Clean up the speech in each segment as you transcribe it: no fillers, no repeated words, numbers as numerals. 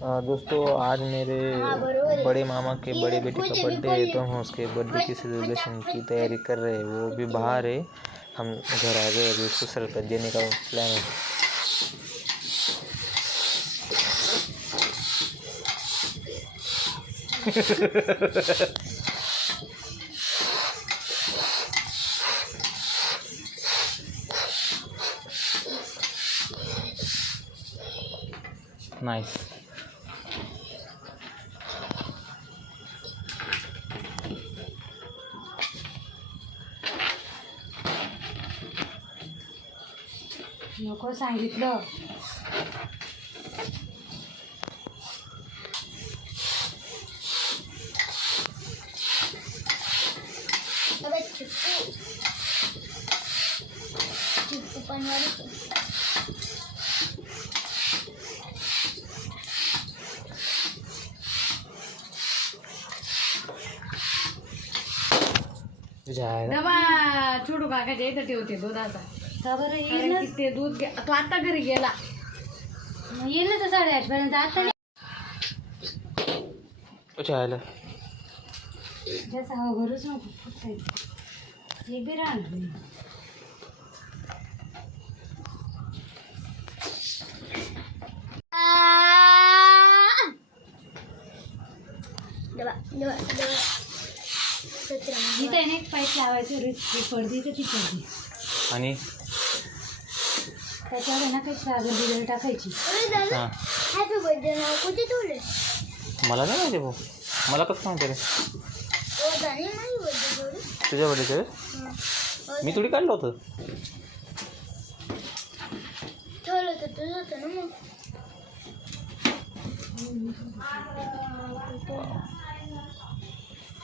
दोस्तों आज मेरे बड़े मामा के बड़े बेटे का बर्थडे है, तो हम उसके बर्थडे की सेलिब्रेशन की तैयारी कर रहे हैं। वो भी बाहर है, हम घर आ गए। अभी उसको सरप्राइज देने का प्लान है। नाइस। नको सांगितलं. डबा छोटू काकाच्या इथं ठेवते दुधाचा. का बरं येईल कारण ना? की ते दूध तो आता घरी गेला. येईल ना तर 8:30 पर्यंत. आता नाही. जसं हवा भरूच नको फक्त एक बी राहणार नाही. इथं आहे ना एक पाईप लावायचं. रिस्क पडदी तर ती पडदी आणि त्याच्यावर आहे ना काही सागर बिगर टाकायची. हॅपी बर्थडे नाव कुठे ठेवले? मला नाही माहिती भाऊ, मला कसं सांगते रे? तुझ्या बर्थडे मी थोडी काढलं होतं. ठेवलं तर तुझं होतं ना. मग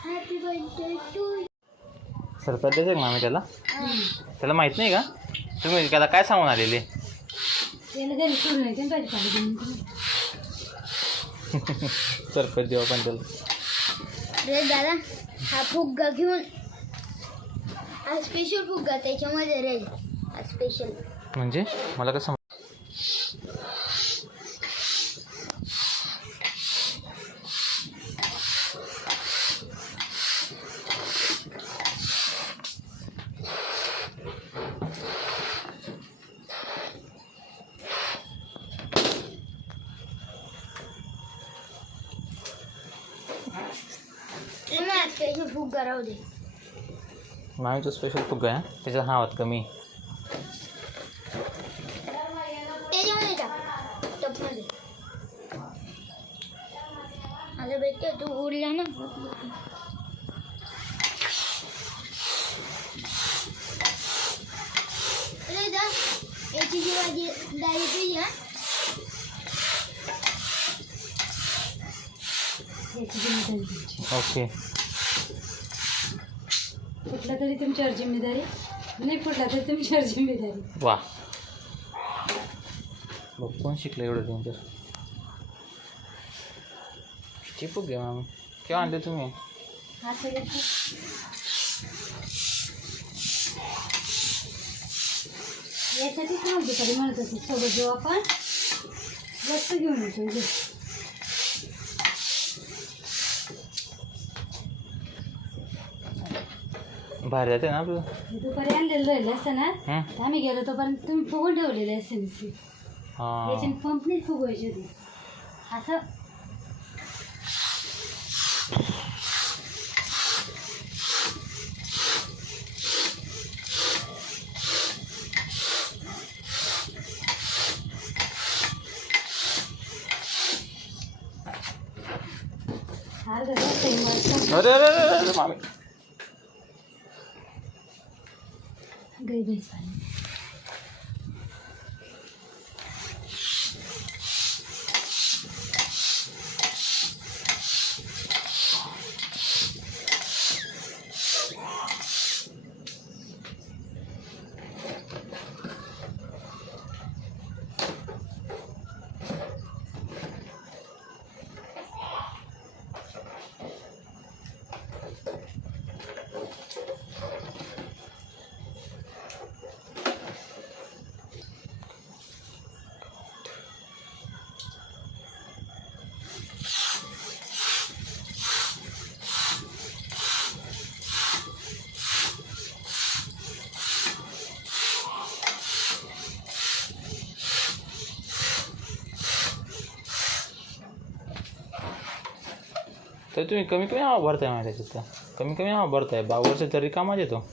हॅपी बर्थडे टू. सरप्राईज द्यायचं का मामी त्याला? त्याला माहित नाही का? तुम्ही त्याला काय सांगून आलेले? त्याला घरी सोडून नाही ते पाहिजे पाणी देऊन. सरप्राईज देऊ पण त्याला. रे दादा, हा फुग्गा घेऊन, हा स्पेशल फुग्गा त्याच्यामध्ये रे. हा स्पेशल म्हणजे मला कसं स्पेशल फुग्गा राहू दे. मामीचा स्पेशल फुग्गा आहे, त्याच्या हावात कमी. त्याच्यामध्ये टाक टपमध्ये. आता भेटते तू उडला ना. अरे दा याची जी दारी पिली हा. ओके. फुटला तरी तुमच्यावर जिम्मेदारी, नाही फुटला तरी तुमच्यावर जिम्मेदारी. वा, बघ कोण शिकलं एवढं डेंजर. किती फुगे मामी, केव्हा आणले तुम्ही? असं येतं. यासाठीच नव्हती तरी म्हणत होती सोबत जेव्हा आपण वस्तू घेऊन येतो. बाहेर जाते ना आपलं. दुपारी आणलेलं राहिले असतं ना, आम्ही गेलो तोपर्यंत तुम्ही फुगून ठेवलेले असेल. हां, याच्याने पंप नाही फुगवायची होती असं. अरे अरे अरे मामी. गई भैंस पाणी. तर तुम्ही कमी कमी हवा भरताय माझ्या त्याच्यात कमी कमी हवा भरताय 12 वर्ष तरी कामात येतो.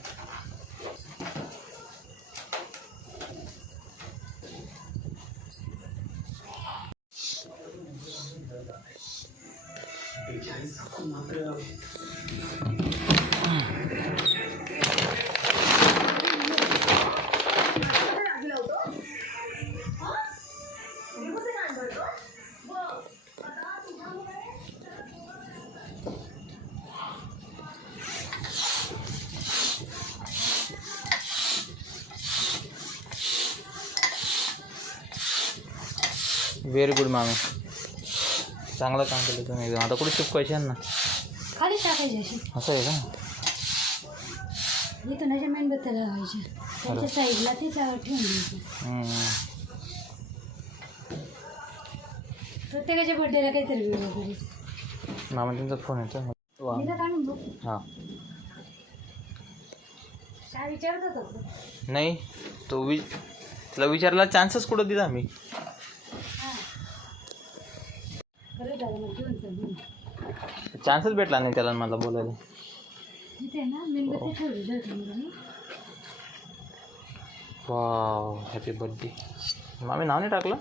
व्हेरी गुड मामी, चांगलं काम केलं तुम्ही एकदम. आता कुठे शिकवायचे ना खाली टाकायची अशी. असं आहे का? इथून अशा मेणबत्त्या लावायच्या त्याच्या साईडला ते ठेवून द्यायचं. प्रत्येकाच्या बड्डेला काहीतरी वेगळं करायचं. मामा तुमचा फोन येतो. तिला काढून बघ. हां काय विचारत होता तो? नाही तो तिला विचारला चान्सच कुठं दिला आम्ही. खरं दादा मग घेऊन चल घेऊन. चान्सच भेटला नाही त्याला मला बोलायला. इथे ना मेणबत्ती ठेवली होती मुलांनी. Wow happy birthday. मामी नाव नाही टाकलं.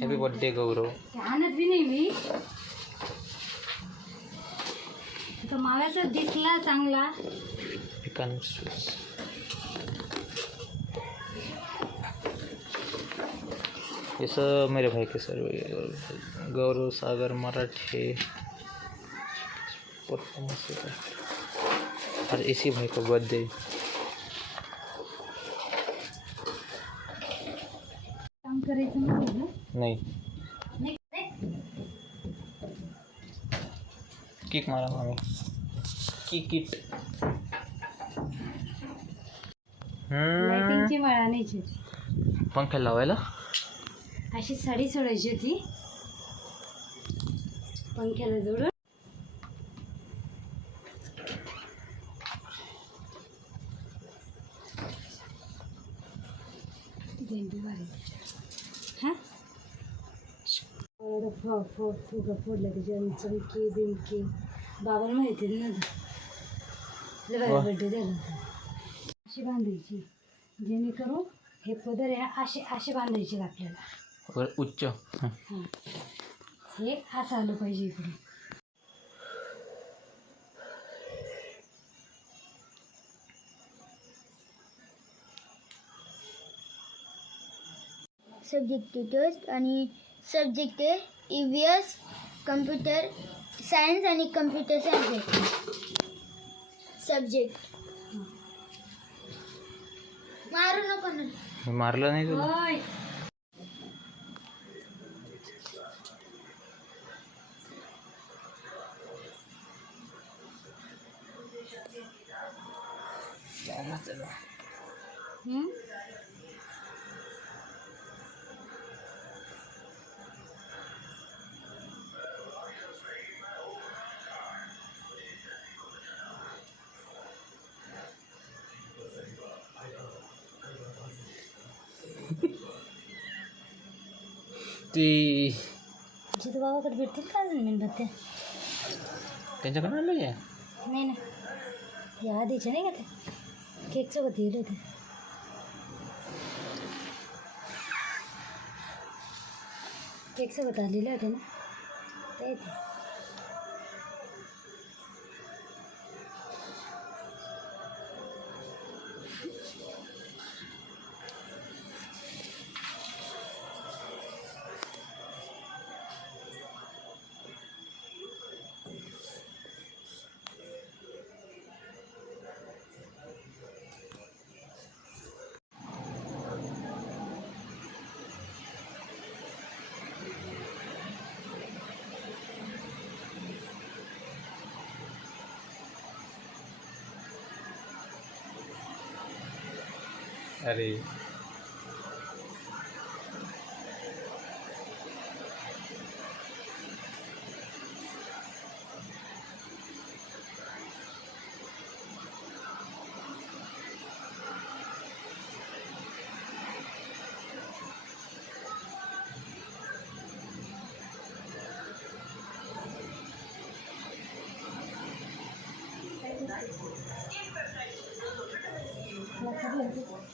हॅपी बर्थडे गौरव. ते आणत बी नाही मी. तो माव्याचा दिसला चांगला. ये सब मेरे भाई के सर गौरव सागर मराठे आज इसी भाई का बर्थडे. काम करायचं नव्हतं ना? नहीं नाही. किक मारा मामी. Kick it. लाइटिंगची माळ आणायची. पंखा लावायला अशी साडी सोडायची होती पंख्याला जोडून. हां फुगा फोडला त्याच्यावर चमकी बिमकी. बाबाला माहिती ना बर्थडे झाला होता. अशी बांधायची जेणेकरून हे पदर आहे असे असे बांधायचे आपल्याला उच्च. हां हे असं आलं पाहिजे इकडे. सब्जेक्ट टेस्ट आणि सब्जेक्ट EVS कम्प्युटर सायन्स आणि कम्प्युटर सायन्स सब्जेक्ट. मारू नको ना. मी मारलं नाही तुला. होय ती जिथं बाबाकडे भेटतील का अजून मेणबत्त्या? त्यांच्याकडे आलं आहे. नाही ना हे आधीचे नाही का ते केकसोबत येईल होते. केकसोबत आलेले होते ना ते येते. अरे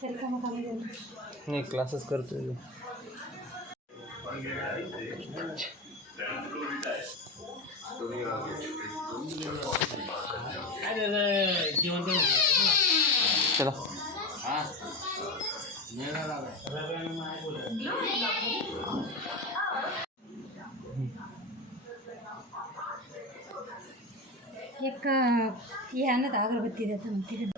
तरी का मग आम्ही गेलो. नाही क्लासेस करतोय. चला एक हे आणत अगरबत्ती देतं मग तिकडे.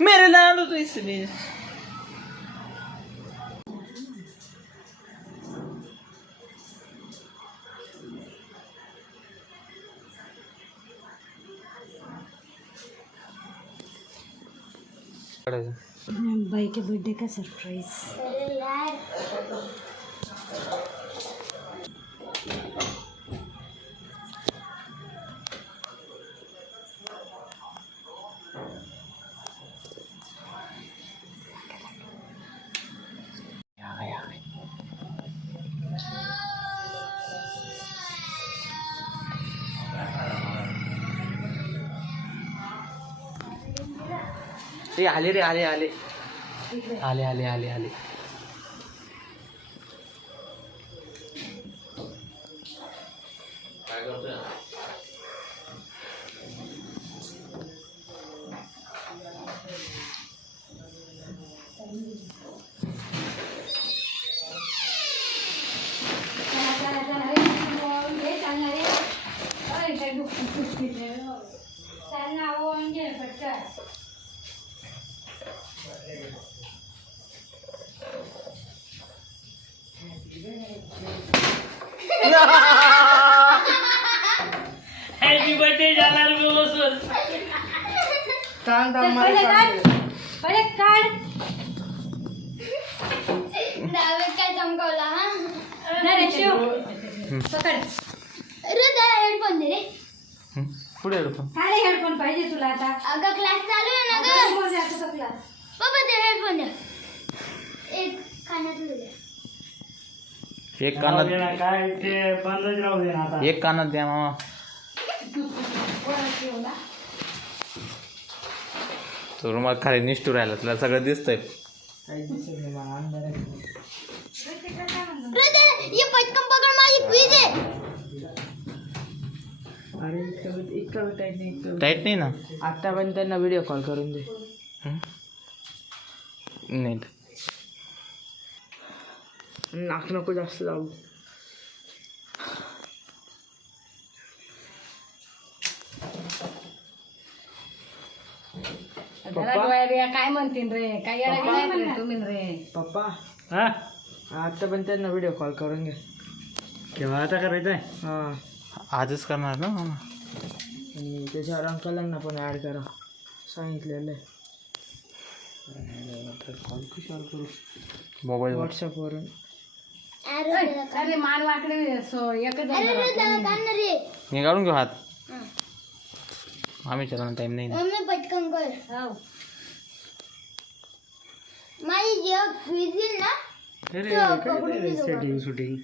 मेरे लाल तो इसलिए भाई के बर्थडे का सरप्राइज. अरे यार आले रे आले आले आले आले आले आले. हॅपी बर्थडे जाणार बसून पहिले काढ. डावे काय चमकावला हा. नाही शिव पकड. अरे त्याला हेडफोन दे रे. पुढे हेडफोन. काय हेडफोन पाहिजे तुला आता. अगं क्लास चालू आहे ना गं. क्लास. पप्पा ते हेडफोन द्या. एक कानात दे. एक कानात काय ते बंदच राहू दे ना आता. एक कानात द्या मामा. तो रुमाल खाली निष्ठू राहिला तुला सगळं दिसतंय. काही दिसत नाही मला अंधार आहे. ये पटकन पकड माझी क्विज आहे. अरे इतकं टाईट नाही इतकं टाईट नाही ना. आत्ता पण त्यांना व्हिडिओ कॉल करून दे. नाही नाक नको जास्त जाऊ. काय म्हणतील रे काय येणार तुम्ही रे. पप्पा हा आत्ता पण त्यांना व्हिडिओ कॉल करून घे. केव्हा आता करायचं आहे. हां आजच करणार ना मामा. आणि त्याच्यावर अंकलांना पण ॲड करा सांगितलेलं आहे. कॉल कशावर करू. मोबाईल व्हॉट्सअपवरून. अरे मान वाकडे एकच मी काढून घेऊ हात. आम्ही चला टाइम नाही ना. मम्मी पटकन कर. माझी जेव्हा क्विज येईल ना सेटिंग शूटिंग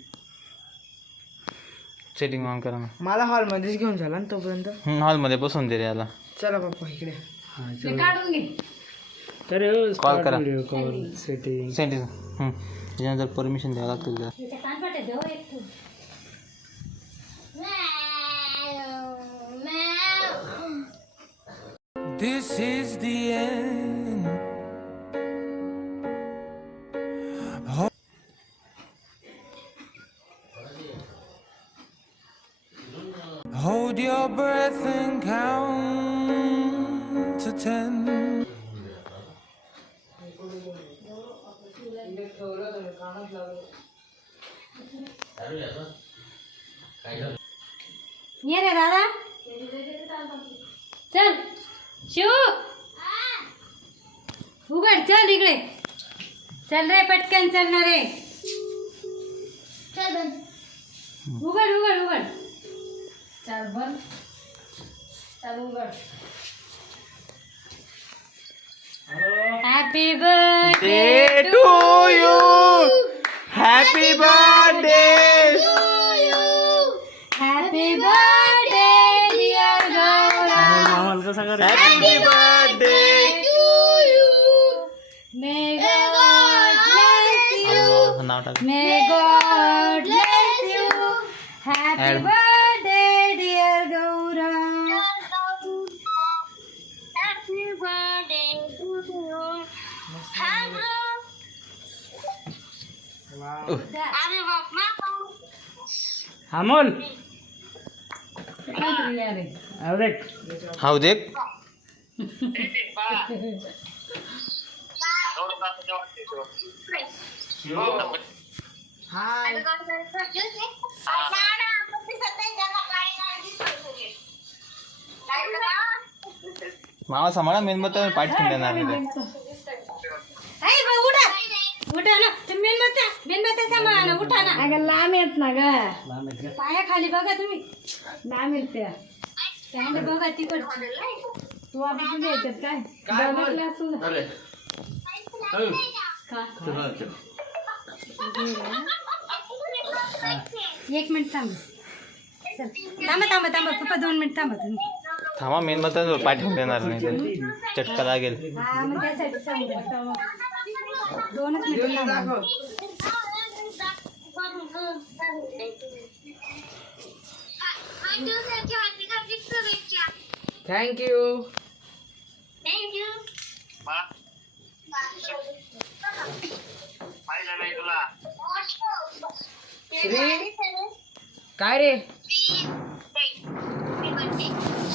सेटिंग ऑन करा ना. मला हॉलमध्येच घेऊन झाला ना तोपर्यंत. हॉलमध्ये बसून दे रे याला. चला पप्पा इकडे. हां चला काढून घे. तर कॉल करा. Video call setting. सेटिंग त्याच्यानंतर परमिशन द्यावं लागतील का. त्याच्या कानपाट्या देऊ एक तू. This is the end. Hold your breath and count to 10. ये रे दादा. चल शिव उघड. चल इकडे. चल रे पटकन चल ना रे. चल बन. उघड उघड उघड. चल बन. चल उघड. Happy birthday to you. Happy birthday. Happy birthday dear Gaurav. मामाला कसा कर happy birthday may God bless you. नाव टाक. May God bless you. Happy birthday dear Gaurav. Amol काहीतरी या रे. अहो देख हाव देख. मामा सांभाळा मेणबत्ती पाठ ठेवून देणार नाही ते. आई बा उठा उठा ना. तुम्ही मेणबत्त्या सांभाळा ना. उठा ना. अगं लांब येत ना ग. पायाखाली बघा तुम्ही. लांब येत त्या. पॅन्ट बघा तिकड. तू आपण तुझ्या याच्यात काय बघितलं असू ना. का? एक मिनिट थांब. चल. थांबा पप्पा 2 मिनिट थांबा तुम्ही. थांबा मेणबत्ती पाठ ठेवून देणार नाही ते. चटका लागेल. हा मग त्यासाठी सांगतो. 2च मिनिट थांबा. थँक्यू. काय रे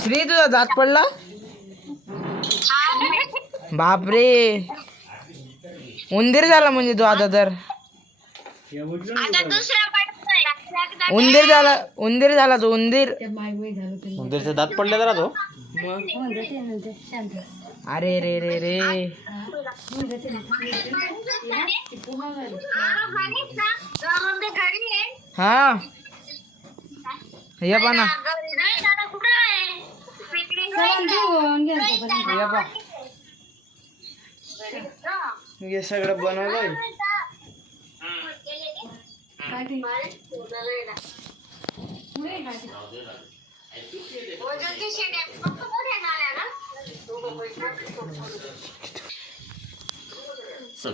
श्री तुझा दात पडला बापरे उंदीर झाला म्हणजे तू आता तर उंदीर झाला तो उंदीर उंदीरचा दात पडले जरा तो. शांत. अरे रे रे रे हा ये पाना ये पा हे सगळं बनवलंय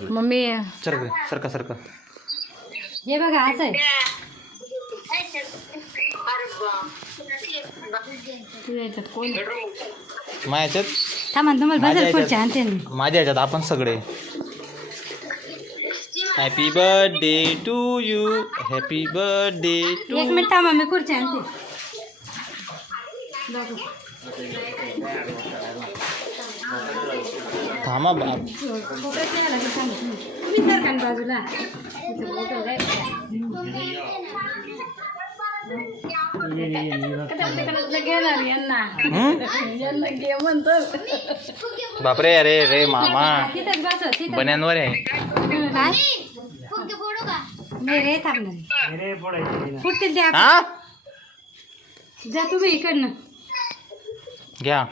मम्मी सरका. हे बघा असं आहे. तुझ्या याच्यात कोण आहे? माझ्या ह्याच्यात थांबा तुम्हाला माझ्या बदल पुढच्या ह्याच्यात आणते ना. माझ्या ह्याच्यात आपण सगळे. Happy birthday to you. Happy birthday to. 1 minute थांबा मी खुर्ची आणते. थांबा बाप. खोबऱ्यात नाही आला की सांगा तुम्ही सरका ना बाजूला. घेणार यांना यांना घे म्हणतो. बापरे. अरे रे मामा तिथंच बसव तिथं. बन्यांवर आहे. काय नाही रे थांबणार. फुटतील ते आपण. हा जा तुम्ही इकडनं. घ्या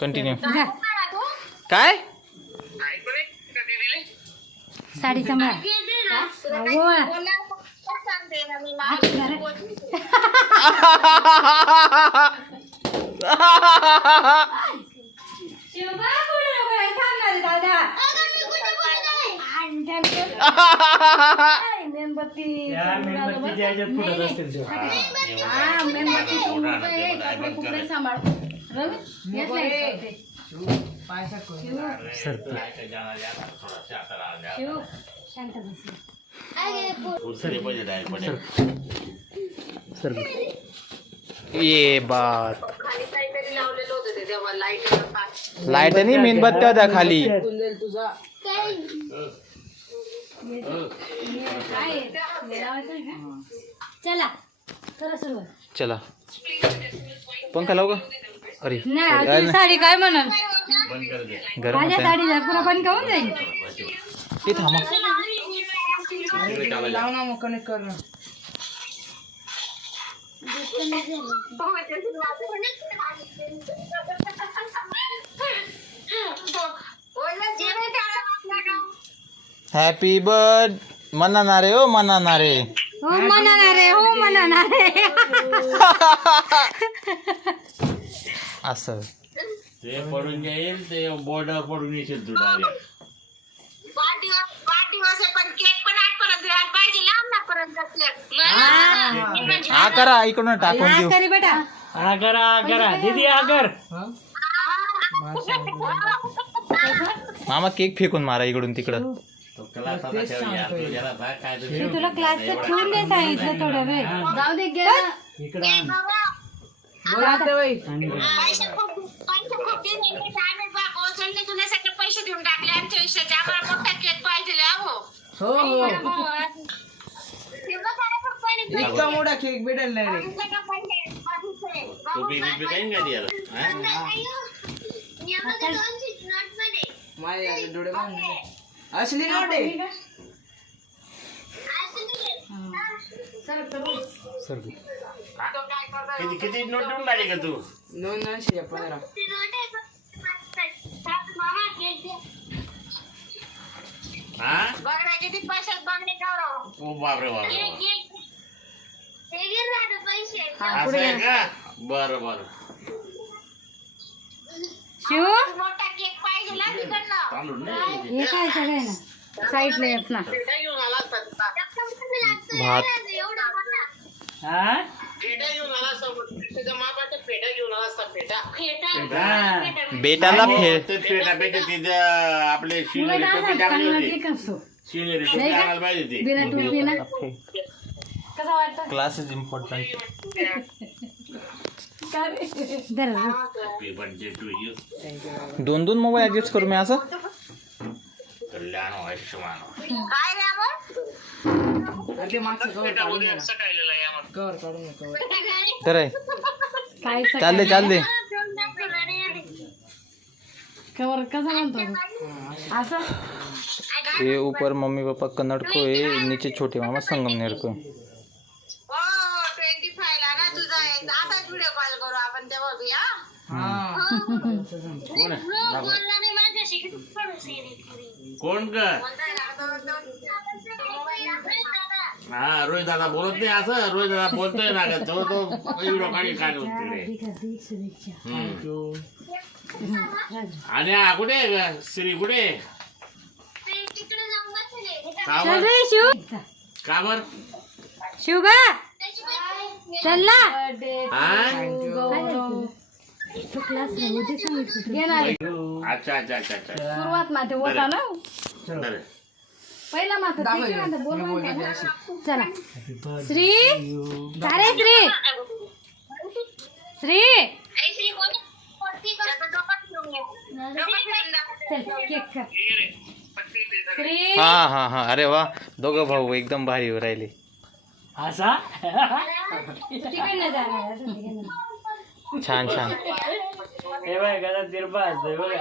कंटिन्यू. जा काय साडी सांभाळा. मेणबत्ती मेणबत्तीच्या ह्याच्यात फुटत असतील ते. हा मेणबत्ती कुठे सांभाळ रवी येत नाही. शिव शांत बस. ये बात लाईट आणि मेणबत्त्या होत्या खाली. चला करा सुरुवात. चला पंखा लावू का. अरे नाही तुझी साडी काय म्हणून गरम माझ्या होतंय. साडीला पुरा बंद काऊन जाईल. ते थांबा. लाव ना मग कनेक्ट कर ना. हॅपी बर्थ मनाना रे ओ मनाना रे. हो म्हणा ना रे, हो म्हणा ना रे. असं ते पडून जाईल ते बॉर्डर पडून येशील तू डायरेक्ट. हा करा इकडून टाकून देऊ. करी बेटा. आगर दीदी आगर. मामा केक फेकून मारा इकडून तिकडं. तो क्लास आता ठेव यार, तू जरा जा, काय तुझी मी तुला क्लासचं ठेवून दे सांगितलं थोडा वेळ. जाऊ दे गेला. इकडं आण. आणि इकडं. पैसे देऊन टाकले आमच्या विषयाचे. आम्हाला मोठा केक पाहिजे हो इतका मोठा केक भेटेल नाही रे. टोपी बिपी काही नाही यार. माझ्या डोळे बांधले. असली नोट आहे. किती नोट देऊन राहिली का तू? 915. हा बघा किती पैशात बांगडे गावराव. ओ बापरे बाप. पैसे असं आहे का? बरं बरं. शिव मोठा केक पाहिजे ना तिकडनं. चालून नाही हे काय सगळे ना साईडला येत ना. फेटा घेऊन आला असता. भात एवढा मोठा हा फेटा घेऊन आला असता. तुझ्या मापाचा फेटा घेऊन आला असता. फेटा बेटाला ते पेटापेक्षा तिथं आपले शिवनेरी टोपी टाकली होती. केक असतो. शिवनेरी टोपी आणायला पाहिजे ती. बिना टोपी ना. कसा वाटतं? Class is important. काय रे? धर. Happy birthday to you. 2 mobile adjust करू मी असं. कल्याण आयुष्यमान. काय रे आबा? ते मागचं कवर काढून घे ना. कवर काढून घे, कवर. तर आहे. काय चालले कवर कसा म्हणतो तू? असं ये ऊपर मम्मी पापा कन्नड़ को है, नीचे छोटे मामा संगमनेर को. 25 ला ना तुझा आहे. आताच व्हिडिओ कॉल करू आपण तेव्हा बी. कोण आहे? बोलला नाही माझ्याशी. कोण का? हा रोहित दादा बोलत नाही असं. रोहित दादा बोलतोय ना ग. तो व्हिडिओ काढी काढून तिकडे. आणि हा कुठे आहे ग? श्री कुठे आहे? का चल बर? रे शिव. का बर? शिव गा चल ना. हा? तो क्लास होते सांगितलं. घेणार. अच्छा अच्छा अच्छा अच्छा. सुरुवात माते होता ना. बरं. पहिला मात्र ठीक आहे. बोल म्हणते ना. चला श्री. अरे श्री श्री चल केक खा. श्री हा अरे वा, दोघं भाऊ एकदम भारी राहिले. असा तिकडनं जाणार असं तिकडनं. छान हे बाय कदा तिरपा असतोय बघा.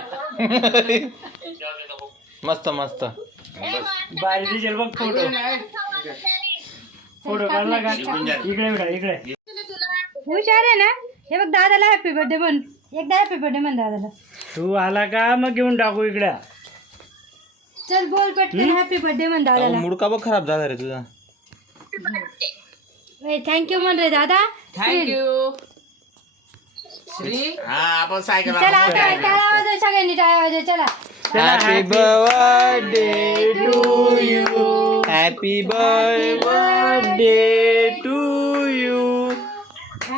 मस्त. बाहेर दिसेल बघ फोटो काढला का? इकडे बेटा इकडे. हुशार आहे ना. हे बघ दादाला हॅपी बर्थडे म्हण. एकदा हॅपी बर्थडे म्हण दादाला. तू आला का मग घेऊन टाकू इकडे. चल बोल पटकन हॅपी बर्थडे म्हण दादाला. मुडका बघ खराब झाला रे तुझा. थँक्यू म्हण रे दादा. थँक्यू. हा आपण सायकल चला आता टाळा वाजव सगळ्यांनी टाळा वाजव. चला happy birthday to you. Happy birthday to you.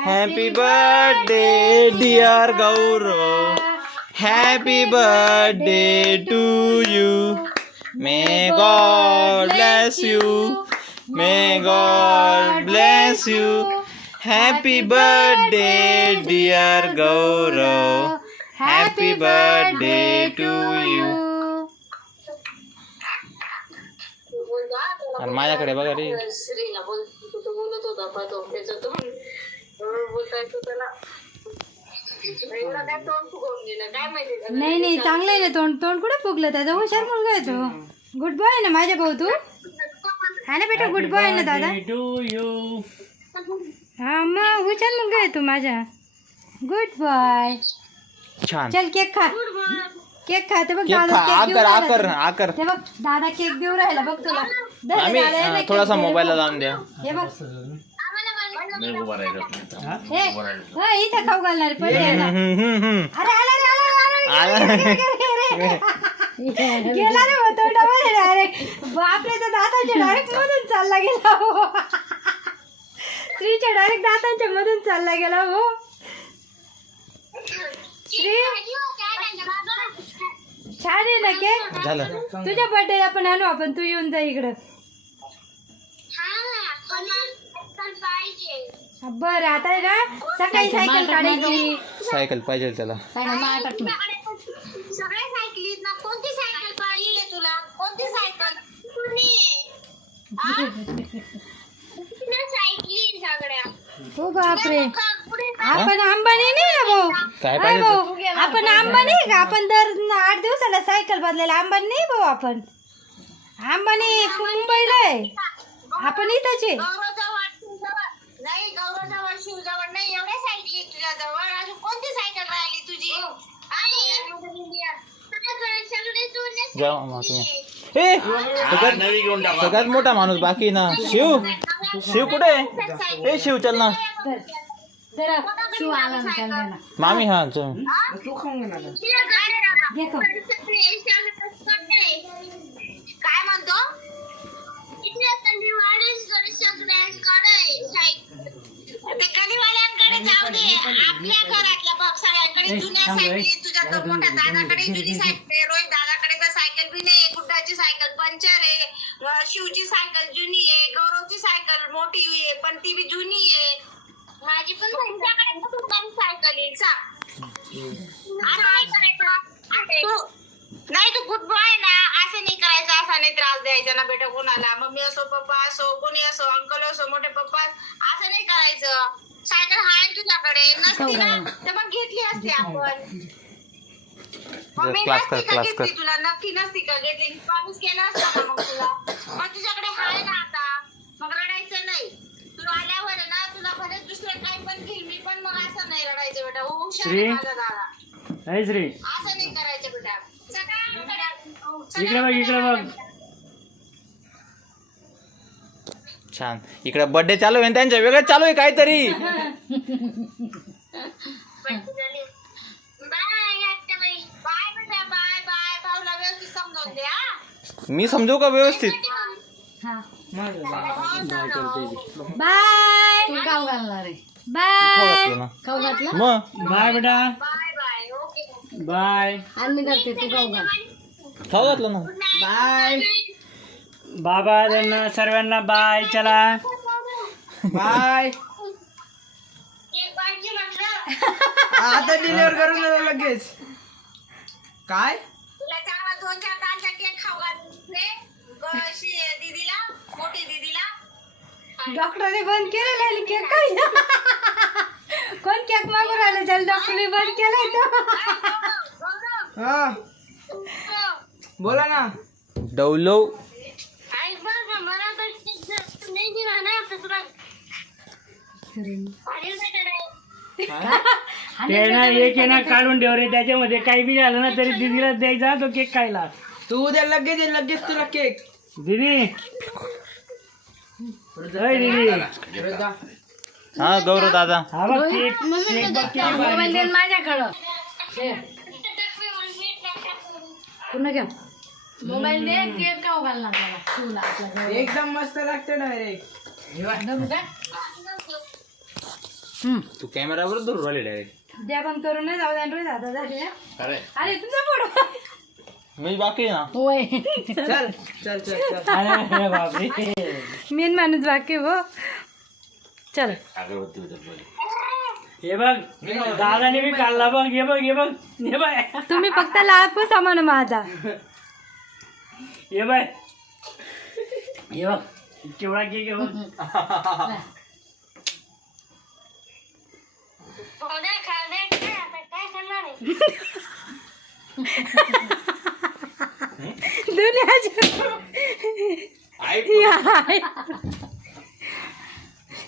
Happy birthday dear Gaurav. Happy birthday to you. May God bless you. May God bless you. Happy birthday dear Gaurav. Happy birthday to you. आणि माझ्याकडे बघा रे. श्रीला बोलत होता तो त्याचं तोंड बोलताय तू त्याला. एवढा काय तोंड फुगवून गेलं काय माहिती. नाही चांगलं आहे ना. तोंड कुठे फुगलं. त्याचा हुशार मुलगा आहे तो. गुड बॉय ना माझ्या भाऊ तू. हा ना बेटा गुड बॉय ना दादा. To you. हा मग हुशार मुलगा आहे तू माझा. Good boy. छान. चल केक खा. केक खा. ते बघ केक दादा खा. केक देऊ राहिला. आकर ते बघ दादा केक देऊ राहिला बघ तुला. दे आम्ही दादा, हे देख, थोडासा हे मोबाईलला बघ. लावून द्या. हे बघ नाही उभा राहिलं नाही. हे हा, इथं खाऊ घालणार पहिले याला. अरे आला रे, आला रे, आला रे, गेला रे हो, तोंडामध्ये डायरेक्ट. बापरे, तर दातांच्या डायरेक्ट मधून चालला गेला हो. श्रीच्या डायरेक्ट दातांच्या मधून चालला गेला हो. श्री छान आहे ना केक. झालं. तुझ्या बर्थडे आपण आणू, आपण तू येऊन जा इकडं. बरं, आता आहे ना सकाळी सायकल काढायची. सायकल पाहिजे त्याला. सगळ्या सायकलीत ना कोणती सायकल पाहिजे तुला? कोणती सायकल? सायकली सगळ्या. हो बापरे, आपण अंबानी नाही ना भाऊ. काय हाय पाहिजे भाऊ, आपण अंबानी का? आपण दर 8 दिवसाला सायकल बदलायला अंबानी नाही भाऊ. आपण अंबानी मुंबईला आहे, आपण इथंच आहे. नाही, गौरवजवळ शिवजवळ नाही, एवढ्या सायकली तुझ्या जवळ. अजून कोणती सायकल राहिली तुझी? जाऊ मग तुम्ही. ए हा, नवी घेऊन टाका. सगळ्यात मोठा माणूस बाकी ना. शिव कुठे आहे? ए शिव चल ना. शिव आला ना त्याला ना. मामी हा चल. तू खाऊन घे ना. काय म्हणतो? ते गलीवाल्यांकडे जाऊ दे, आपल्या घरातल्या बघ. सगळ्यांकडे जुन्या सायकली. तुझ्या तो मोठ्या दादाकडे जुनी सायकल आहे, रोहित दादाकडे तर सायकल बी नाही. गुड्डाची सायकल पंचर आहे, शिवची सायकल जुनी आहे, गौरवची सायकल मोठी आहे पण ती बी जुनी आहे. माझी पण तुमच्याकडे सायकल येईल. नाही, तू गुड बॉय ना. असं नाही करायचं, असा नाही त्रास द्यायचा ना बेटा कोणाला. मम्मी असो, पप्पा असो, कोणी असो, अंकल असो, मोठे पप्पा, असं नाही करायचं. सायकल आहे तुझ्याकडे, नसती ना तर मग घेतली असती आपण. मम्मी नसती का घेतली तुला? नक्की नसती का घेतली? पाऊस केला असता का मग तुला? मग तुझ्याकडे आहे ना आता, मग रडायचं नाही. तुला आल्यावर आहे ना, तुला बरेच दुसरे काही पण घेईल मी, पण मग असं नाही रडायचं बेटा. हुशार आहे माझा दादा. हाय श्री, असं नाही करायचं बेटा. इकडे बघ, इकडे बघ. छान. इकडे बर्थडे चालू आहे त्यांच्या, वेगळं चालू आहे काहीतरी. मी समजू का व्यवस्थित? बाय तू खाऊ घालणार आहे. बाय. खाऊ घातलं मग बाय बेटा. बाय. आणि मी करते, तू खाऊ घाल. खाऊ घातलं ना. बाय. बाबा त्यांना सर्वांना बाय. चला बाय. आता डिलिव्हर करून देतो लगेच. काय तुला चांगला 2-4 तांचा केक खाऊ घातले दीदीला, मोठी दीदीला. डॉक्टरने बंद केलेलं आहे केक. काय कोण केक मागून राहिले? ज्याला डॉक्टरने बंद केलाय तो. हा बोला ना. डवलो. आई बघ, मला तर केक नाही दिला ना तर तुला. ते ना एक आहे ना काढून ठेव रे, त्याच्यामध्ये काही बी झालं ना तरी दीदीला द्यायचा तो केक खायला. तू उद्या लगेच तुला केक. दीदी दीदी. हा गौरव दादा. हा बघ केक. मोबाईल दे माझ्याकडं. पुन्हा घ्या मोबाईल दे. केक खाऊ घालणार त्याला. शिवला आपला एकदम मस्त लागतं डायरेक्ट. धरू का? तू कॅमेरावर धरून राहिले डायरेक्ट. द्या बंद करून नाही जाऊ द्या रोहित दादा झाले. अरे अरे तुझा फोटो. मी बाकी आहे ना. होय. चल. अरे बापरे. मेन माणूस बाकी हो. चल. अगरबत्ती होतं पहिले. हे बघ दादाने मी काढला बघ. हे बघ. तुम्ही फक्त लाभ सामान माझा. हे बघ केवढा केक आहे बघ.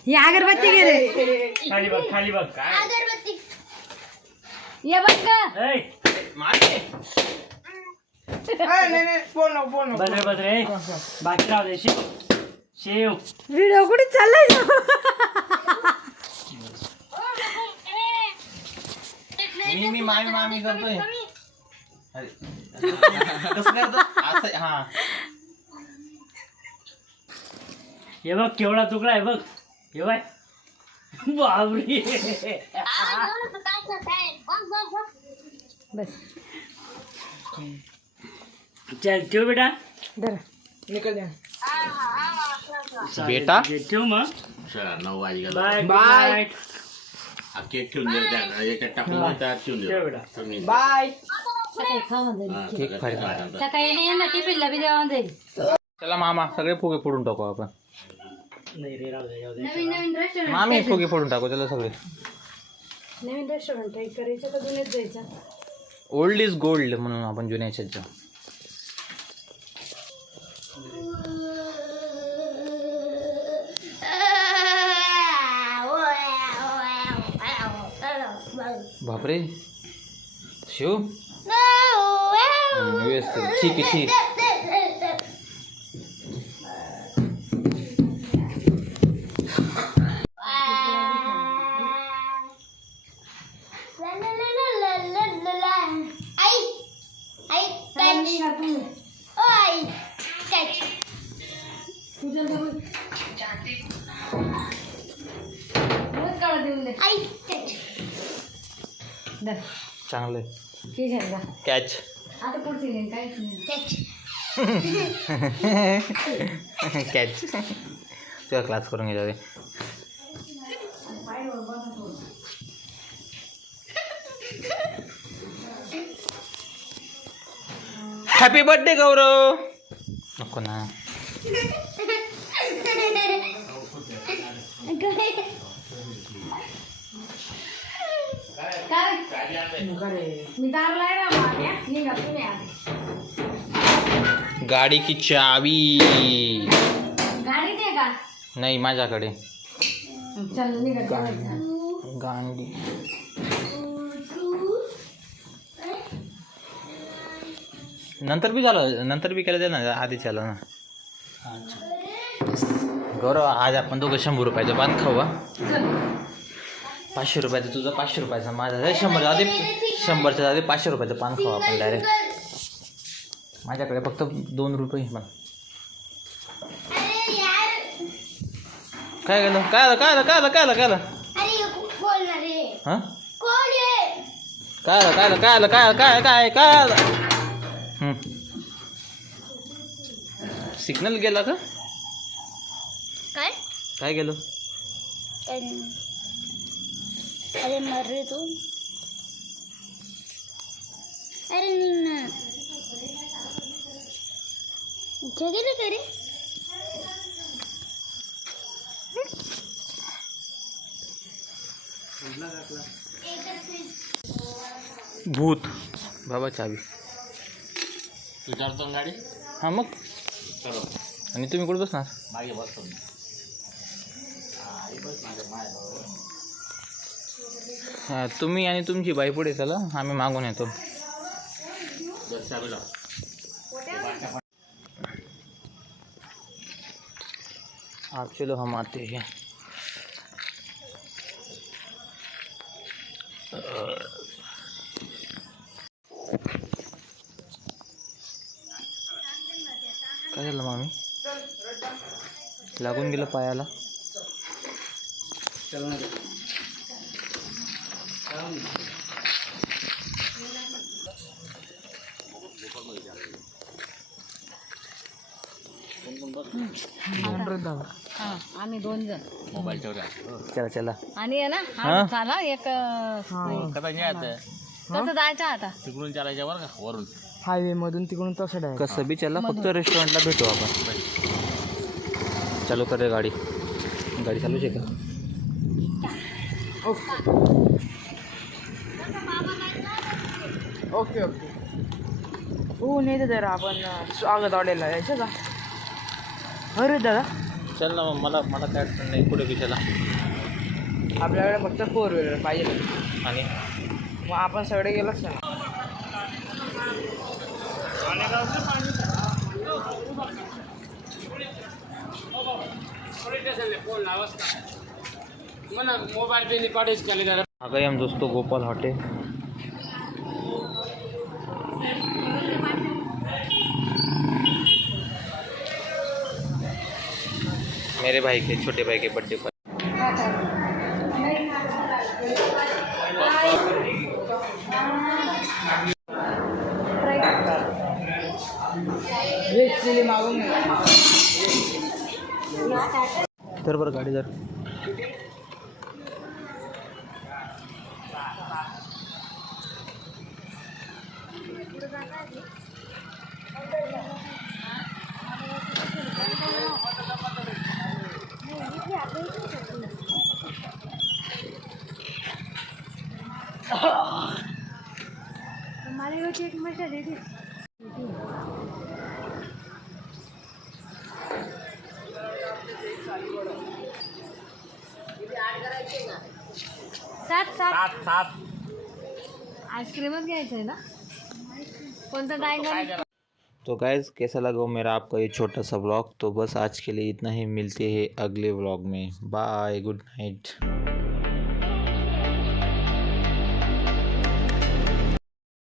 ही अगरबत्ती घे रे. खाली बघ. काय अगरबत्ती. ये बघ ग. ऐ, मागे. बस रे बाकी राहू दे शेव व्हिडिओ कुठे चाललाय ना? मी मामी करतोय. अरे कसं करतो असं? हा हे बघ केवढा तुकडा आहे बघ. हे बाय बाबरी. बस चल ठेव बेटा. धरा. बेटा ठेव मग. चला 9 वाजले. Bye bye. हा केक ठेवून दे याच्यात टाकून त्यात ठेवून दे. ठेव बेटा. सकाळी खाऊन जाईल. Cake five. सकाळी नाही ना टिफिनला बी देऊन जाईल. चला मामा सगळे फुगे फोडून टाकू आपण. नाही रे राहू दे. नवीन नवीन रेस्टॉरंट मामी फुगे फोडून टाकू चला सगळे. नवीन रेस्टॉरंट ट्राय करायचं का जुन्यात जायचं? ओल्ड इज गोल्ड म्हणून आपण जुन्या ह्याच्यात जाऊ. बापरे शिव व्यवस्थित ठीक आहे ठीक. चांगलं कॅच. आता पुढची नाही काहीच नाही. कॅच तुला क्लास करून घ्यायचा रे. हॅपी बर्थडे गौरव. नको ना. मी दारला आहे ना मागे. निघा तुम्ही आधी. गाडी की चावी गाडी दे का? नाही माझ्याकडे. चल निघा. गाडी नंतर बी झालं. नंतर बी केलं ते ना आधी झालं ना. गौरव आज आपण दोघं 100 रुपयाचं पान खाऊ. 500 रुपयाचं तुझं 500 रुपयाचं माझं 100 आधी 100च्या आधी 500 रुपयाचं पान खाऊ आपण डायरेक्ट. माझ्याकडे फक्त 2 रुपये मला. काय गेलं काय आलं काय आलं काय आलं काय आलं काय आलं हां काय आलं काय आलं काय आलं काय काय काय काय आलं. सिग्नल गेला का? काय काय गेलो? अरे मर रे तू. अरे निघ ना. गेलं का रे? भूत बाबा चावी. विचारतो गाडी. हां मग चलो आणि तुम्ही कुठे बसणार? मागे बसतो. हां तुम्ही आणि तुमची बाई पुढे चला आम्ही मागून येतो. बस चावी लाव. आप चलो हम आते हैं. काय झालं मामी? लागून गेलं पायाला. आम्ही 2 जण. मोबाईल ठेवला. चला चला. आणि आहे ना हा? चला एक कदा घ्यायचं कसं जायचं आता? तिकडून चालायच्या बरं का वरून. हायवे मधून तिकडून तसं डायरेक्ट. कसं बी चला फक्त रेस्टॉरंटला भेटू आपण. चालू कर रे गाडी. गाडी चालूच आहे का? Okay okay. हो नाही तर जरा आपण स्वागत ऑर्डरला यायचं का? अरे दादा चल ना मग मला मला काय अडचण नाही पुढे बी चला. आपल्याकडे फक्त 4 व्हीलर पाहिजे आणि मग आपण सगळे गेलोच ना. मोबाईल पे पाठीच केले जरा. आ गए हम दोस्तों गोपाल होटल. मेरे भाई के छोटे भाई के बर्थडे पर इधर पर गाड़ी इधर. सात आईस्क्रीमच घ्यायचं आहे ना. कोणता डायनर. तो गाइस कैसा लगा मेरा आपका ये छोटा सा व्लॉग. तो बस आज के लिए इतना ही. मिलते हैं अगले व्लॉग में. बाय. Good Knight.